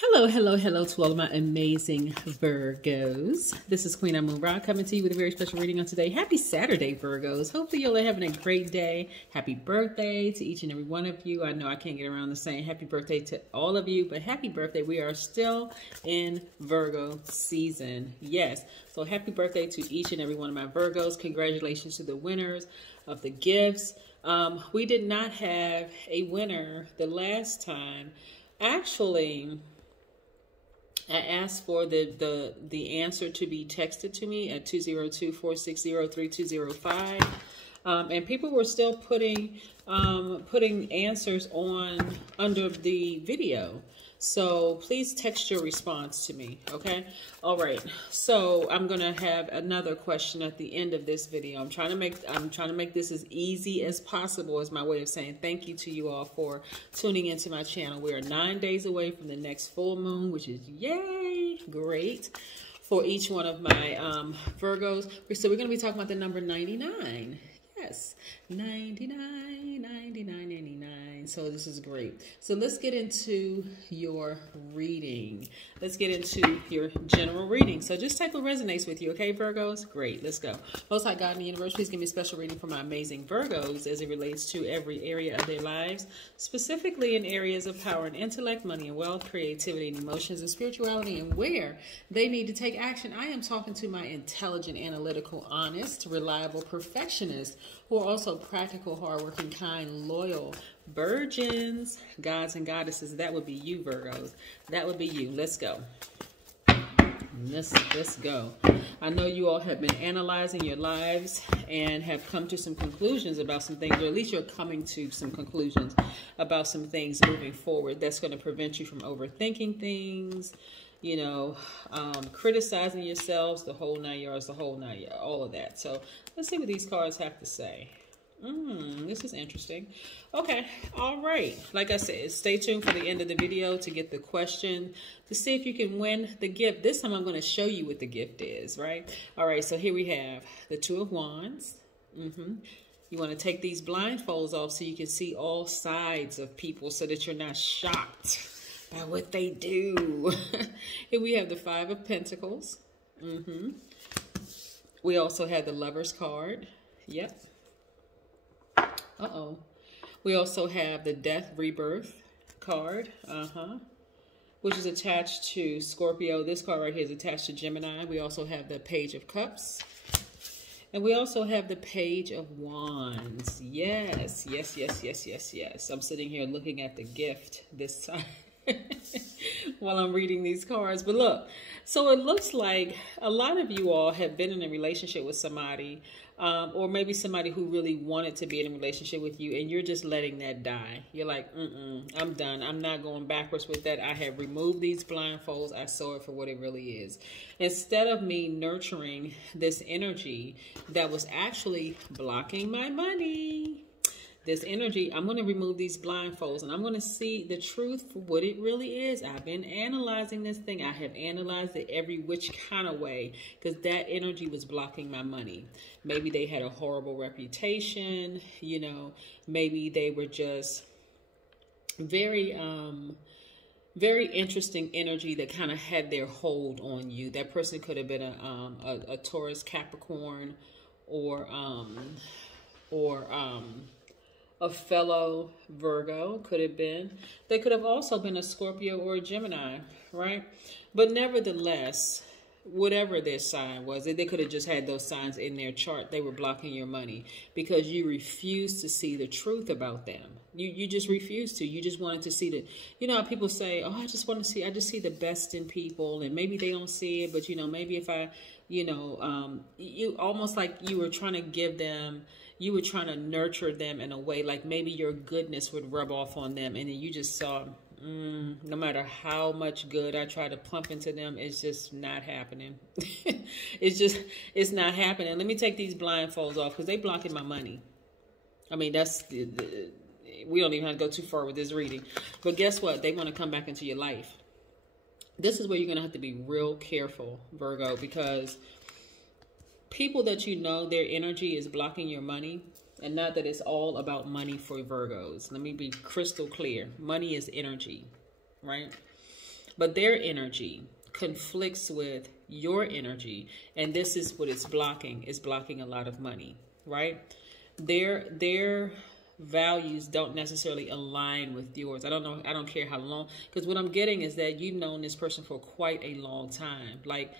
Hello, hello, hello to all of my amazing Virgos. This is Queen Amun Ra coming to you with a very special reading on today. Happy Saturday, Virgos. Hopefully you're having a great day. Happy birthday to each and every one of you. I know I can't get around to saying happy birthday to all of you, but happy birthday. We are still in Virgo season. Yes. So happy birthday to each and every one of my Virgos. Congratulations to the winners of the gifts. We did not have a winner the last time. Actually, I asked for the answer to be texted to me at 202-460-3205. And people were still putting answers on under the video. So please text your response to me, okay? All right. So I'm gonna have another question at the end of this video. I'm trying to make this as easy as possible as my way of saying thank you to you all for tuning into my channel. We are 9 days away from the next full moon, which is yay, great for each one of my Virgos. So we're gonna be talking about the number 99. Yes, 99, 99, 99. So this is great. So let's get into your reading. Let's get into your general reading. So just type what resonates with you, okay, Virgos? Great, let's go. Most High God in the universe, please give me a special reading for my amazing Virgos as it relates to every area of their lives, specifically in areas of power and intellect, money and wealth, creativity and emotions and spirituality, and where they need to take action. I am talking to my intelligent, analytical, honest, reliable perfectionists who are also practical, hardworking, kind, loyal virgins, gods and goddesses. That would be you, Virgos. That would be you. Let's go. Let's go. I know you all have been analyzing your lives and have come to some conclusions about some things, or at least you're coming to some conclusions about some things moving forward that's going to prevent you from overthinking things, you know, criticizing yourselves, the whole 9 yards, all of that. So let's see what these cards have to say. This is interesting. Okay, all right. Like I said, stay tuned for the end of the video to get the question to see if you can win the gift. This time I'm going to show you what the gift is, right? All right, so here we have the Two of Wands. You want to take these blindfolds off so you can see all sides of people so that you're not shocked by what they do. Here we have the Five of Pentacles. We also have the Lover's card. Yep. Uh-oh. We also have the Death Rebirth card. Which is attached to Scorpio. This card right here is attached to Gemini. We also have the Page of Cups. And we also have the Page of Wands. Yes, yes, yes, yes, yes, yes. I'm sitting here looking at the gift this time while I'm reading these cards. But look, so it looks like a lot of you all have been in a relationship with somebody, or maybe somebody who really wanted to be in a relationship with you, and you're just letting that die. You're like, I'm done. I'm not going backwards with that. I have removed these blindfolds. I saw it for what it really is. Instead of me nurturing this energy that was actually blocking my money, this energy, I'm going to remove these blindfolds and I'm going to see the truth for what it really is. I've been analyzing this thing. I have analyzed it every which kind of way because that energy was blocking my money. Maybe they had a horrible reputation, you know, maybe they were just very interesting energy that kind of had their hold on you. That person could have been a Taurus, Capricorn, or a fellow Virgo, could have been. They could have also been a Scorpio or a Gemini, right? But nevertheless, whatever their sign was, they could have just had those signs in their chart. They were blocking your money because you refused to see the truth about them. You just refused to. You just wanted to see the, you know how people say, oh, I just see the best in people, and maybe they don't see it, but you know, maybe if I, you know, you almost like you were trying to give them, you were trying to nurture them in a way like maybe your goodness would rub off on them, and then you just saw, no matter how much good I try to pump into them, it's just not happening. It's not happening. Let me take these blindfolds off because they blocking my money. I mean, that's we don't even have to go too far with this reading. But guess what? They want to come back into your life. This is where you're going to have to be real careful, Virgo, because people that you know, their energy is blocking your money. And not that it's all about money for Virgos. Let me be crystal clear. Money is energy, right? but their energy conflicts with your energy, and this is what it's blocking. It's blocking a lot of money, right? Their values don't necessarily align with yours. I don't know. I don't care how long, because what I'm getting is that you've known this person for quite a long time. Like,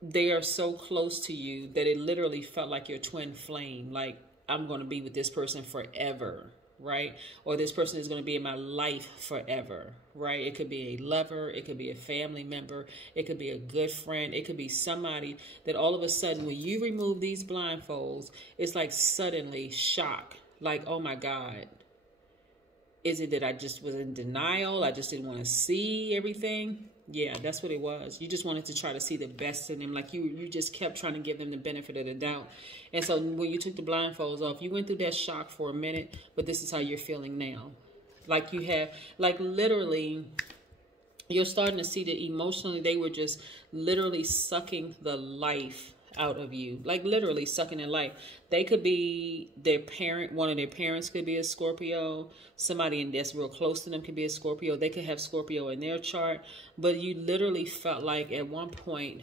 they are so close to you that it literally felt like your twin flame. Like, I'm going to be with this person forever, right? Or this person is going to be in my life forever, right? It could be a lover. It could be a family member. It could be a good friend. It could be somebody that all of a sudden, when you remove these blindfolds, it's like suddenly shock. Like, oh my God, is it that I just was in denial? I just didn't want to see everything. Yeah, that's what it was. You just wanted to try to see the best in them. Like, you just kept trying to give them the benefit of the doubt. And so when you took the blindfolds off, you went through that shock for a minute, but this is how you're feeling now. Like, you have, like, literally, you're starting to see that emotionally they were just literally sucking the life out of you, like literally sucking their life. They could be their parent. One of their parents could be a Scorpio. Somebody that's real close to them could be a Scorpio. They could have Scorpio in their chart, but you literally felt like at one point,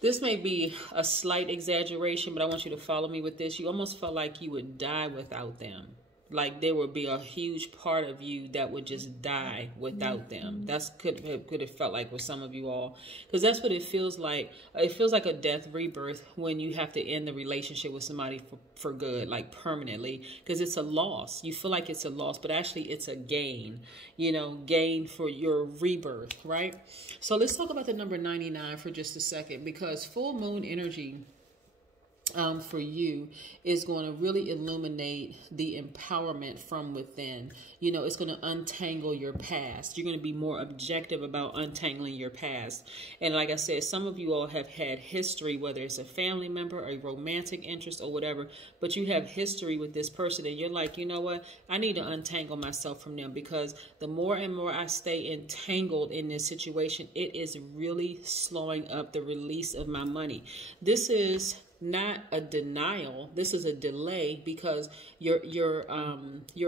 this may be a slight exaggeration, but I want you to follow me with this. You almost felt like you would die without them. Like, there would be a huge part of you that would just die without them. That's could have felt like with some of you all, because that's what it feels like. It feels like a death rebirth when you have to end the relationship with somebody for good, like permanently, because it's a loss. You feel like it's a loss, but actually it's a gain, you know, gain for your rebirth, right? So let's talk about the number 99 for just a second, because full moon energy for you is going to really illuminate the empowerment from within. You know, it's going to untangle your past. You're going to be more objective about untangling your past. And like I said, some of you all have had history, whether it's a family member, a romantic interest, or whatever, but you have history with this person, and you're like, you know what? I need to untangle myself from them, because the more and more I stay entangled in this situation, it is really slowing up the release of my money. This is not a denial. This is a delay, because your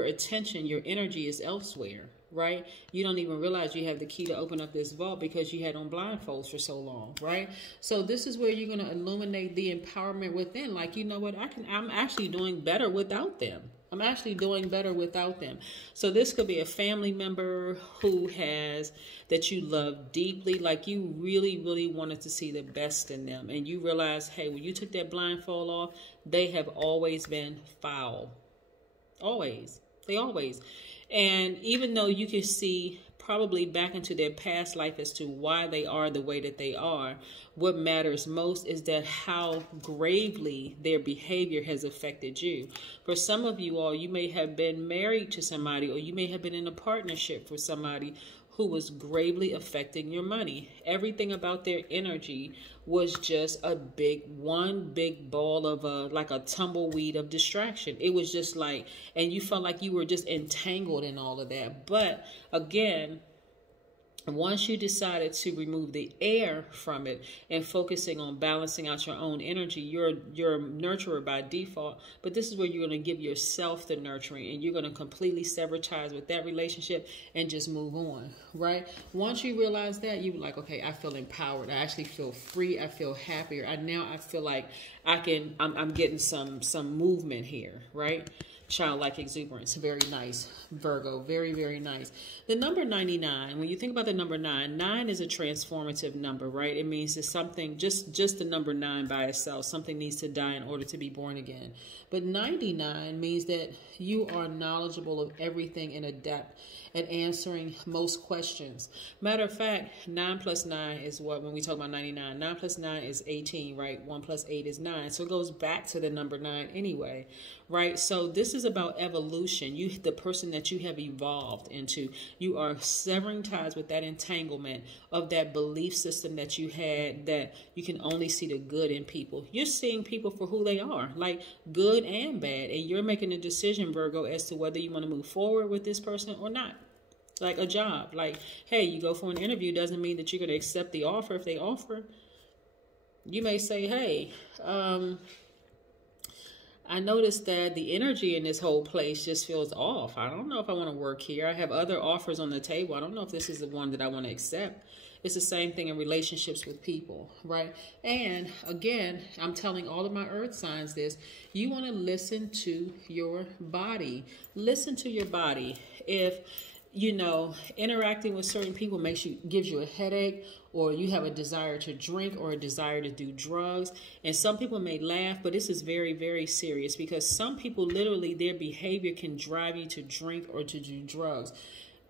attention, your energy is elsewhere, right? You don't even realize you have the key to open up this vault because you had on blindfolds for so long, right? So this is where you're going to illuminate the empowerment within. Like, you know what? I'm actually doing better without them. I'm actually doing better without them. So this could be a family member that you love deeply. Like, you really, really wanted to see the best in them. And you realize, hey, when you took that blindfold off, they have always been foul. Always. They always. And even though you can see probably back into their past life as to why they are the way that they are, what matters most is that how gravely their behavior has affected you. For some of you all, you may have been married to somebody, or you may have been in a partnership with somebody who was gravely affecting your money. Everything about their energy was just one big ball of like a tumbleweed of distraction. It was just like, and you felt like you were just entangled in all of that. But again, once you decided to remove the air from it and focusing on balancing out your own energy, you're a nurturer by default. But this is where you're going to give yourself the nurturing, and you're going to completely sever ties with that relationship and just move on, right? Once you realize that, you're like, okay, I feel empowered. I actually feel free. I feel happier. I feel like I'm getting some movement here, right? Childlike exuberance. Very nice, Virgo. Very, very nice. The number 99, when you think about the number 9 is a transformative number, right? It means that something, just the number 9 by itself, something needs to die in order to be born again. But 99 means that you are knowledgeable of everything and adept at answering most questions. Matter of fact, 9 plus 9 is what, when we talk about 99, 9 plus 9 is 18, right? 1 plus 8 is 9. So it goes back to the number 9 anyway, right? So this is about evolution. The person that you have evolved into, you are severing ties with that entanglement of that belief system that you had, that you can only see the good in people. You're seeing people for who they are, like good and bad. And you're making a decision, Virgo, as to whether you want to move forward with this person or not. Like a job, like, hey, you go for an interview doesn't mean that you're going to accept the offer if they offer. You may say, hey, I noticed that the energy in this whole place just feels off. I don't know if I want to work here. I have other offers on the table. I don't know if this is the one that I want to accept. It's the same thing in relationships with people, right? And again, I'm telling all of my earth signs this. You want to listen to your body. Listen to your body. If, you know, interacting with certain people gives you a headache, or you have a desire to drink or a desire to do drugs. And some people may laugh, but this is very, very serious, because some people literally, their behavior can drive you to drink or to do drugs.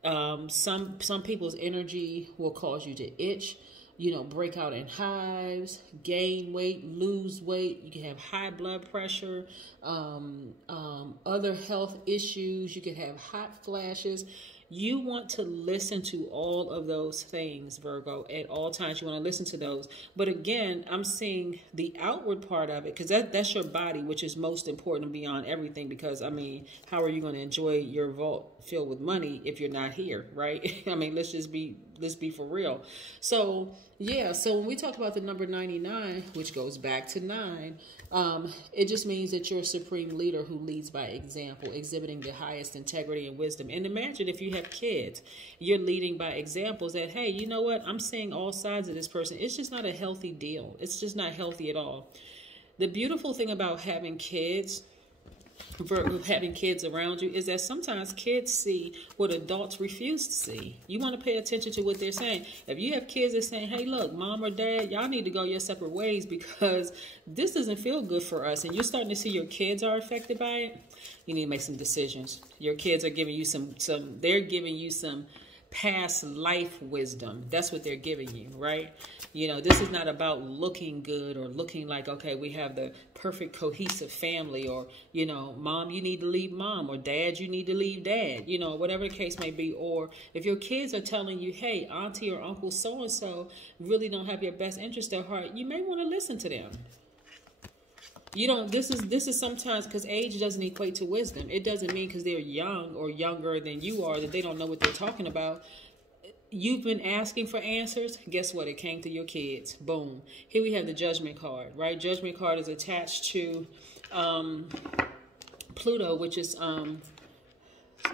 Some people's energy will cause you to itch, you know, break out in hives, gain weight, lose weight. You can have high blood pressure, other health issues. You can have hot flashes. You want to listen to all of those things, Virgo, at all times. You want to listen to those. But again, I'm seeing the outward part of it, because that's your body, which is most important beyond everything. Because, I mean, how are you going to enjoy your vault filled with money if you're not here, right? I mean, let's be for real. So, yeah, so when we talk about the number 99, which goes back to 9, it just means that you're a supreme leader who leads by example, exhibiting the highest integrity and wisdom. And imagine if you have kids, you're leading by examples that, hey, you know what? I'm seeing all sides of this person. It's just not a healthy deal. It's just not healthy at all. The beautiful thing about having kids, having kids around you, is that sometimes kids see what adults refuse to see. You want to pay attention to what they're saying. If you have kids that saying, hey, look, mom or dad, y'all need to go your separate ways because this doesn't feel good for us, and you're starting to see your kids are affected by it, you need to make some decisions. Your kids are giving you they're giving you some past life wisdom. That's what they're giving you, right? You know, this is not about looking good or looking like, okay, we have the perfect cohesive family, or, you know, mom, you need to leave mom, or dad, you need to leave dad, you know, whatever the case may be. Or if your kids are telling you, hey, auntie or uncle so-and-so really don't have your best interest at heart, you may want to listen to them. You don't, this is sometimes, because age doesn't equate to wisdom. It doesn't mean because they're young or younger than you are that they don't know what they're talking about. You've been asking for answers. Guess what? It came to your kids. Boom. Here we have the Judgment card, right? Judgment card is attached to Pluto, which is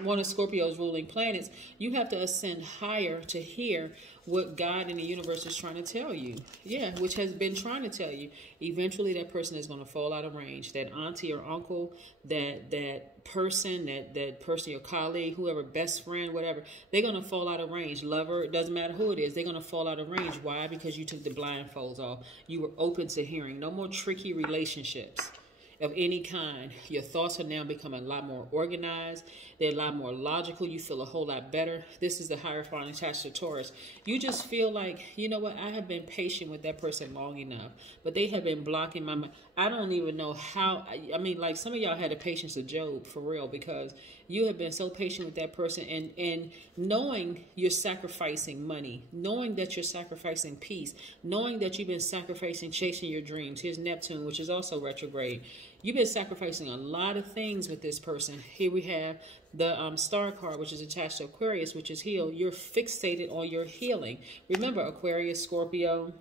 one of Scorpio's ruling planets. You have to ascend higher to hear what God in the universe is trying to tell you. Yeah, which has been trying to tell you. Eventually that person is going to fall out of range. That auntie or uncle, that person, your colleague, whoever, best friend, whatever, they're going to fall out of range. Lover, it doesn't matter who it is, they're going to fall out of range. Why? Because you took the blindfolds off. You were open to hearing. No more tricky relationships of any kind. Your thoughts are now becoming a lot more organized. They're a lot more logical. You feel a whole lot better. This is the Hierophant attached to Taurus. You just feel like, you know what, I have been patient with that person long enough, but they have been blocking my mind. I don't even know how. I mean, like, some of y'all had the patience of Job, for real, because you have been so patient with that person, and knowing you're sacrificing money, knowing that you're sacrificing peace, knowing that you've been sacrificing chasing your dreams. Here's Neptune, which is also retrograde. You've been sacrificing a lot of things with this person. Here we have the star card, which is attached to Aquarius, which is heal. You're fixated on your healing. Remember, Aquarius, Scorpio,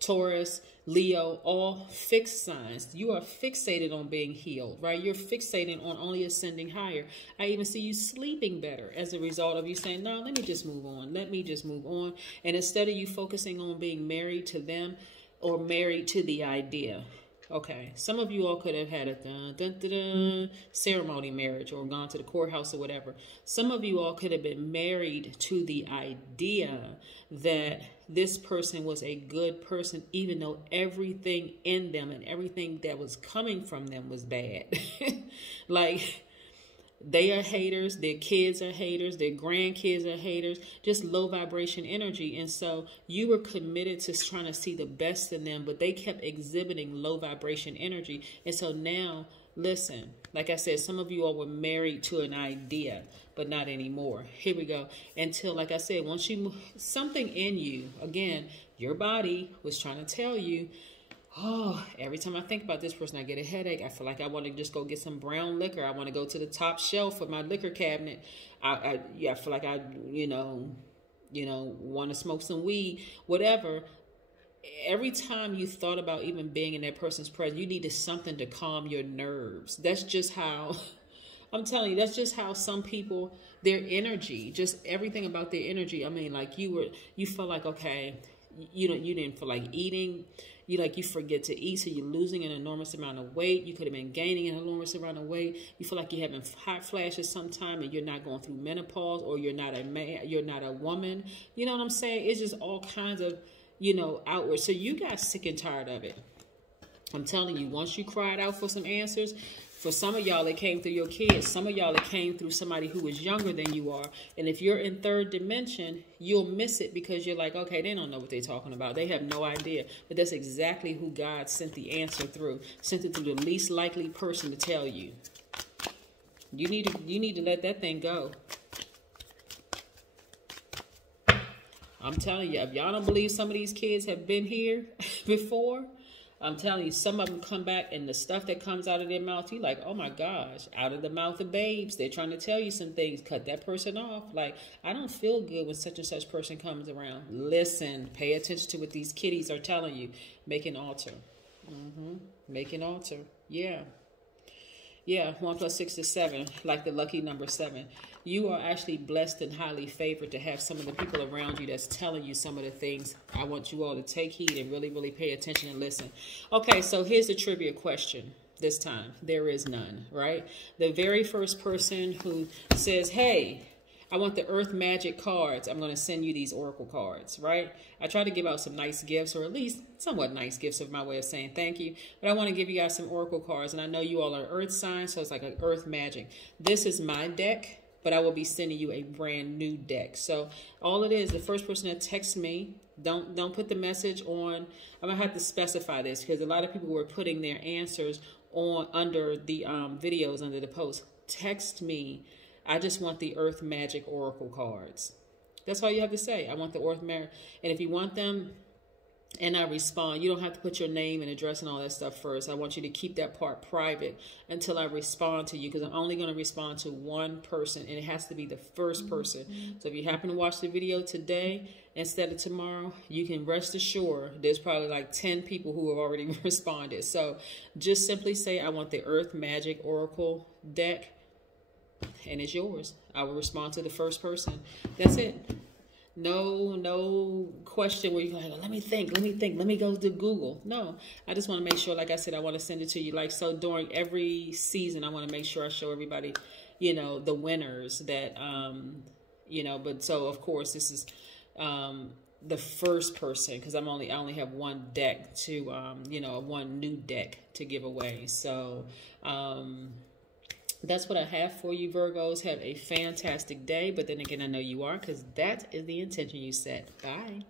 Taurus, Leo, all fixed signs. You are fixated on being healed, right? You're fixated on only ascending higher. I even see you sleeping better as a result of you saying, no, let me just move on. Let me just move on. And instead of you focusing on being married to them or married to the idea. Okay, some of you all could have had a ceremony marriage or gone to the courthouse or whatever. Some of you all could have been married to the idea that this person was a good person, even though everything in them and everything that was coming from them was bad. Like, they are haters, their kids are haters, their grandkids are haters, just low vibration energy. And so you were committed to trying to see the best in them, but they kept exhibiting low vibration energy. And so now, listen, like I said, some of you all were married to an idea, but not anymore. Here we go. Until, like I said, once you, something in you, again, your body was trying to tell you, oh, every time I think about this person, I get a headache. I feel like I want to just go get some brown liquor. I want to go to the top shelf of my liquor cabinet. I feel like I, you know, want to smoke some weed, whatever. every time you thought about even being in that person's presence, you needed something to calm your nerves. That's just how, I'm telling you, that's just how some people, their energy, just everything about their energy. I mean, like you felt like, okay, you didn't feel like eating. You forget to eat, so you're losing an enormous amount of weight. You could have been gaining an enormous amount of weight. You feel like you're having hot flashes sometime, and you're not going through menopause, or you're not a man, you're not a woman. You know what I'm saying? It's just all kinds of, outward. So you got sick and tired of it. I'm telling you, once you cried out for some answers, for some of y'all, it came through your kids. Some of y'all, it came through somebody who was younger than you are. And if you're in third dimension, you'll miss it because you're like, okay, they don't know what they're talking about. They have no idea. But that's exactly who God sent the answer through. Sent it through the least likely person to tell you. You need to let that thing go. I'm telling you, if y'all don't believe some of these kids have been here before, I'm telling you, some of them come back and the stuff that comes out of their mouth, you like, oh my gosh, out of the mouth of babes. They're trying to tell you some things. Cut that person off. Like, I don't feel good when such and such person comes around. Listen, pay attention to what these kiddies are telling you. Make an altar. Make an altar. Yeah. Yeah, 1 + 6 is 7, like the lucky number 7. You are actually blessed and highly favored to have some of the people around you that's telling you some of the things. I want you all to take heed and really, really pay attention and listen. Okay, so here's the trivia question this time. There is none, right? The very first person who says, hey, I want the Earth Magic cards, I'm going to send you these Oracle cards, right? I try to give out some nice gifts, or at least somewhat nice gifts of my way of saying thank you. But I want to give you guys some Oracle cards. And I know you all are Earth signs, so it's like an Earth Magic. This is my deck, but I will be sending you a brand new deck. So all it is, the first person that texts me, don't put the message on. I'm going to have to specify this because a lot of people were putting their answers on under the videos, under the post. Text me. I just want the Earth Magic Oracle cards. That's all you have to say. I want the Earth Magic. And if you want them and I respond, you don't have to put your name and address and all that stuff first. I want you to keep that part private until I respond to you, because I'm only going to respond to one person, and it has to be the first person. So if you happen to watch the video today instead of tomorrow, you can rest assured there's probably like 10 people who have already responded. So just simply say, I want the Earth Magic Oracle deck, and it's yours. I will respond to the first person. That's it. No question where you're like, let me think, let me go to Google. No, I just want to make sure, like I said, I want to send it to you. Like, so during every season, I want to make sure I show everybody, the winners that, but so of course this is, the first person, because I only have one deck to, one new deck to give away. So, that's what I have for you, Virgos. Have a fantastic day. But then again, I know you are, because that is the intention you set. Bye.